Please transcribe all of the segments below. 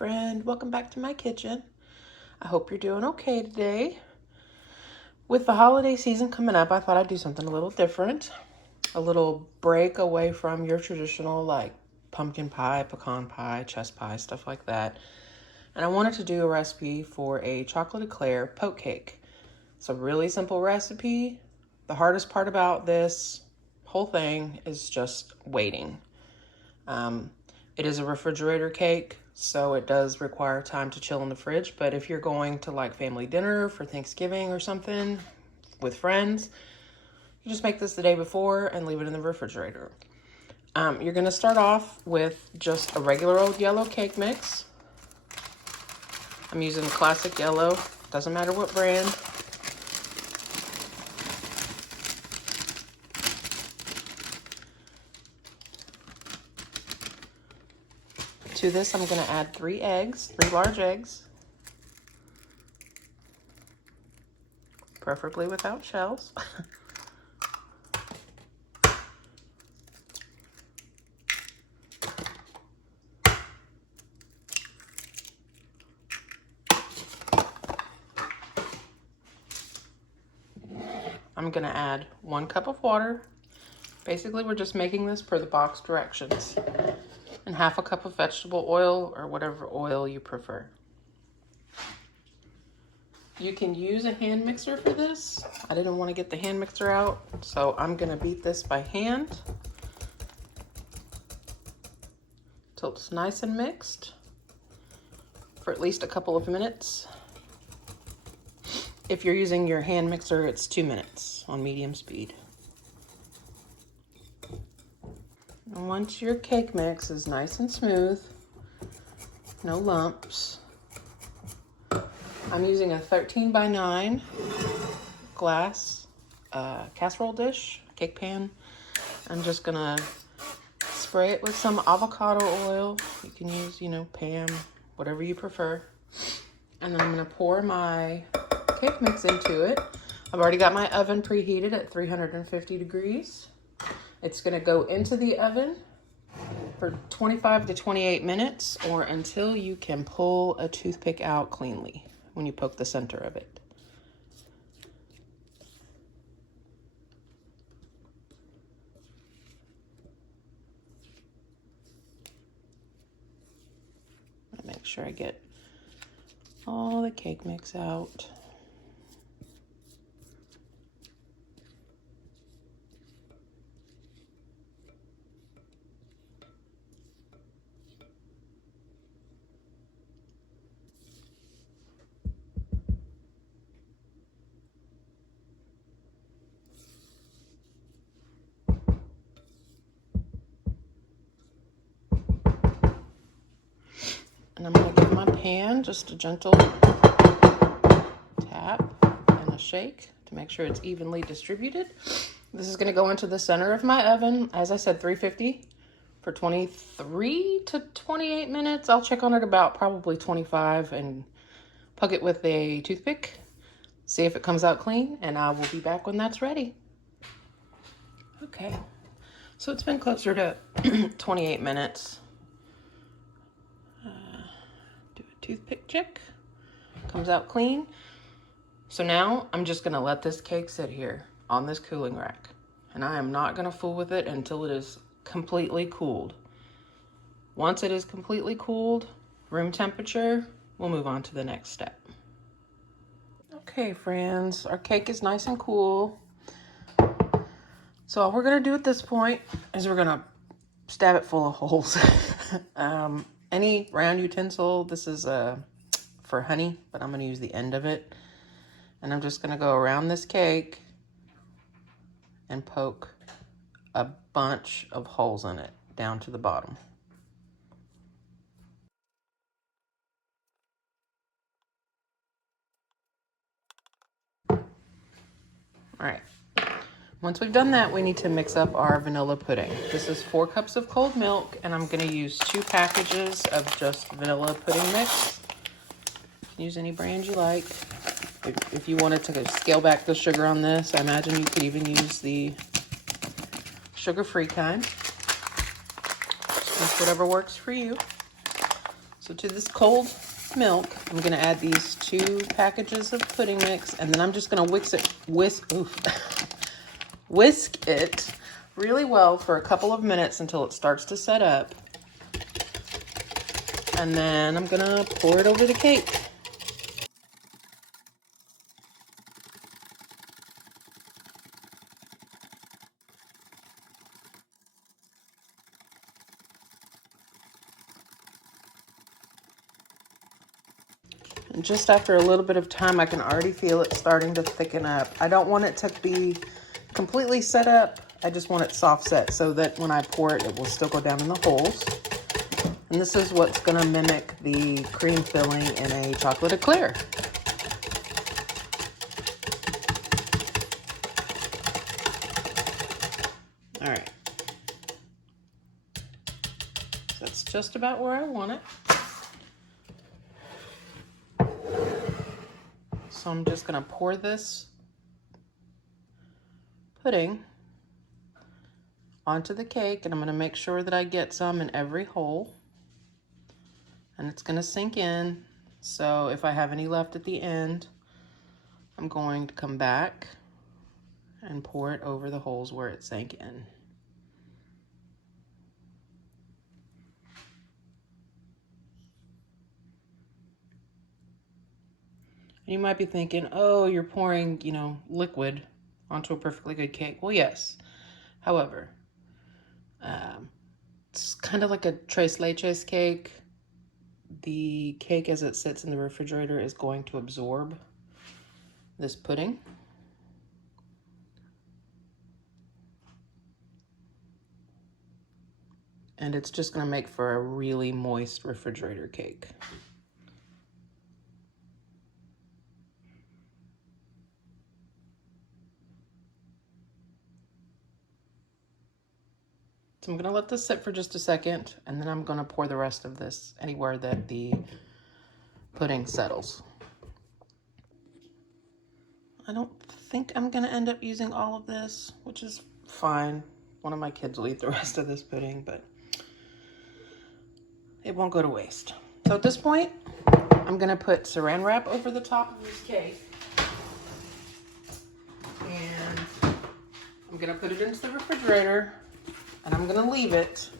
friend. Welcome back to my kitchen. I hope you're doing okay today. With the holiday season coming up, I thought I'd do something a little different. A little break away from your traditional like pumpkin pie, pecan pie, chess pie, stuff like that. And I wanted to do a recipe for a chocolate eclair poke cake. It's a really simple recipe. The hardest part about this whole thing is just waiting. It is a refrigerator cake, so it does require time to chill in the fridge. But if you're going to like family dinner for Thanksgiving or something with friends, you just make this the day before and leave it in the refrigerator. You're going to start off with just a regular old yellow cake mix. I'm using classic yellow, doesn't matter what brand. To this, I'm going to add 3 large eggs, preferably without shells. I'm going to add 1 cup of water. Basically, we're just making this per the box directions. And 1/2 cup of vegetable oil or whatever oil you prefer. You can use a hand mixer for this. I didn't want to get the hand mixer out, so I'm going to beat this by hand till it's nice and mixed for at least a couple of minutes. If you're using your hand mixer, it's 2 minutes on medium speed. And once your cake mix is nice and smooth, no lumps, I'm using a 13 by 9 glass casserole dish, cake pan. I'm just gonna spray it with some avocado oil. You can use, Pam, whatever you prefer. And then I'm gonna pour my cake mix into it. I've already got my oven preheated at 350 degrees. It's going to go into the oven for 25 to 28 minutes or until you can pull a toothpick out cleanly when you poke the center of it. Make sure I get all the cake mix out. And I'm going to give my pan just a gentle tap and a shake to make sure it's evenly distributed. This is going to go into the center of my oven. As I said, 350 for 23 to 28 minutes. I'll check on it about probably 25 and poke it with a toothpick. See if it comes out clean, and I will be back when that's ready. Okay, so it's been closer to 28 minutes. Do a toothpick check. Comes out clean. So now I'm just gonna let this cake sit here on this cooling rack. And I am not gonna fool with it until it is completely cooled. Once it is completely cooled, room temperature, we'll move on to the next step. Okay, friends, our cake is nice and cool. So all we're gonna do at this point is we're gonna stab it full of holes. Any round utensil, this is for honey, but I'm gonna use the end of it. And I'm just gonna go around this cake and poke a bunch of holes in it down to the bottom. All right. Once we've done that, we need to mix up our vanilla pudding. This is 4 cups of cold milk, and I'm going to use 2 packages of just vanilla pudding mix. Use any brand you like. If you wanted to scale back the sugar on this, I imagine you could even use the sugar-free kind. Just whatever works for you. So to this cold milk, I'm going to add these 2 packages of pudding mix, and then I'm just going to whisk it really well for a couple of minutes until it starts to set up. And then I'm going to pour it over the cake. And just after a little bit of time, I can already feel it starting to thicken up. I don't want it to be completely set up. I just want it soft set so that when I pour it, it will still go down in the holes. And this is what's going to mimic the cream filling in a chocolate eclair. All right. So that's just about where I want it. So I'm just going to pour this pudding onto the cake, and I'm going to make sure that I get some in every hole. And it's going to sink in. So if I have any left at the end, I'm going to come back and pour it over the holes where it sank in. And you might be thinking, oh, you're pouring, liquid onto a perfectly good cake. Well, yes. However, it's kind of like a tres leches cake. The cake as it sits in the refrigerator is going to absorb this pudding. And it's just going to make for a really moist refrigerator cake. So I'm going to let this sit for just a second, and then I'm going to pour the rest of this anywhere that the pudding settles. I don't think I'm going to end up using all of this, which is fine. One of my kids will eat the rest of this pudding, but it won't go to waste. So at this point, I'm going to put saran wrap over the top of this cake. And I'm going to put it into the refrigerator, and I'm going to leave it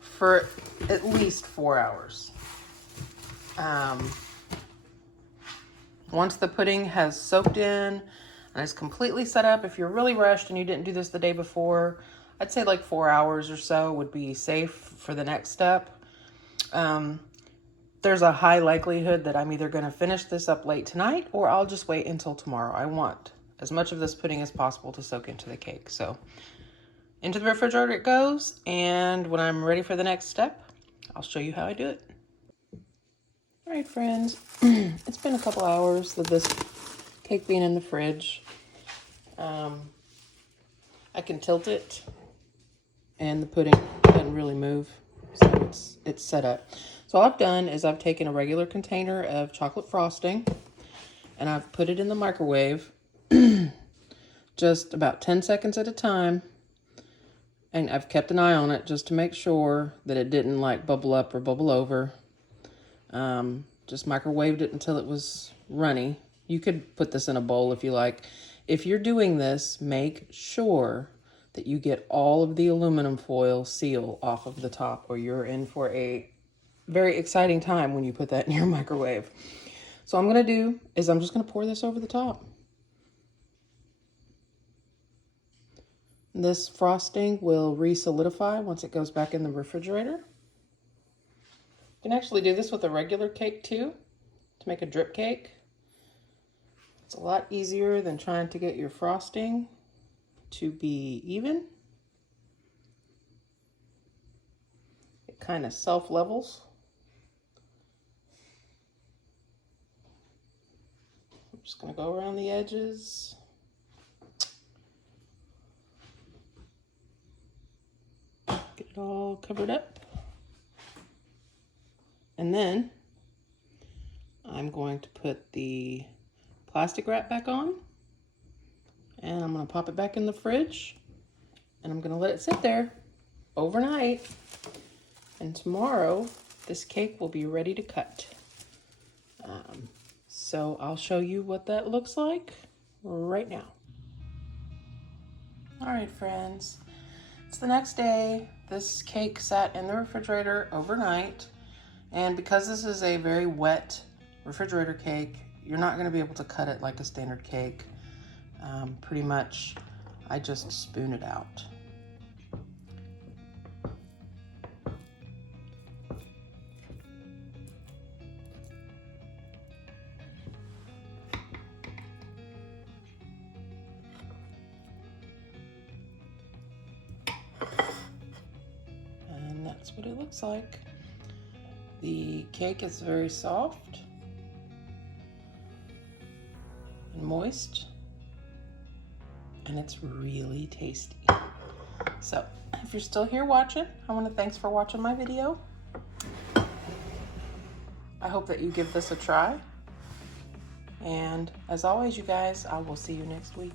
for at least 4 hours. Once the pudding has soaked in and is completely set up, if you're really rushed and you didn't do this the day before, I'd say like 4 hours or so would be safe for the next step. There's a high likelihood that I'm either going to finish this up late tonight or I'll just wait until tomorrow. I want as much of this pudding as possible to soak into the cake. So into the refrigerator it goes, and when I'm ready for the next step, I'll show you how I do it. All right, friends, it's been a couple hours of this cake being in the fridge. I can tilt it, and the pudding doesn't really move, so it's set up. So all I've done is I've taken a regular container of chocolate frosting, and I've put it in the microwave just about 10 seconds at a time. And I've kept an eye on it just to make sure that it didn't like bubble up or bubble over. Just microwaved it until it was runny. You could put this in a bowl if you like. If you're doing this, make sure that you get all of the aluminum foil seal off of the top, or you're in for a very exciting time when you put that in your microwave. So what I'm going to do is I'm just going to pour this over the top. This frosting will re-solidify once it goes back in the refrigerator. You can actually do this with a regular cake too, to make a drip cake. It's a lot easier than trying to get your frosting to be even. It kind of self-levels. I'm just going to go around the edges. Get it all covered up. And then I'm going to put the plastic wrap back on, and I'm going to pop it back in the fridge, and I'm going to let it sit there overnight. And tomorrow, this cake will be ready to cut. So I'll show you what that looks like right now. All right, friends, it's the next day. This cake sat in the refrigerator overnight, and because this is a very wet refrigerator cake, you're not going to be able to cut it like a standard cake. Pretty much, I just spoon it out. And that's what it looks like. The cake is very soft and moist, and it's really tasty. So if you're still here watching, I want to thanks for watching my video. I hope that you give this a try. And as always, you guys, I will see you next week.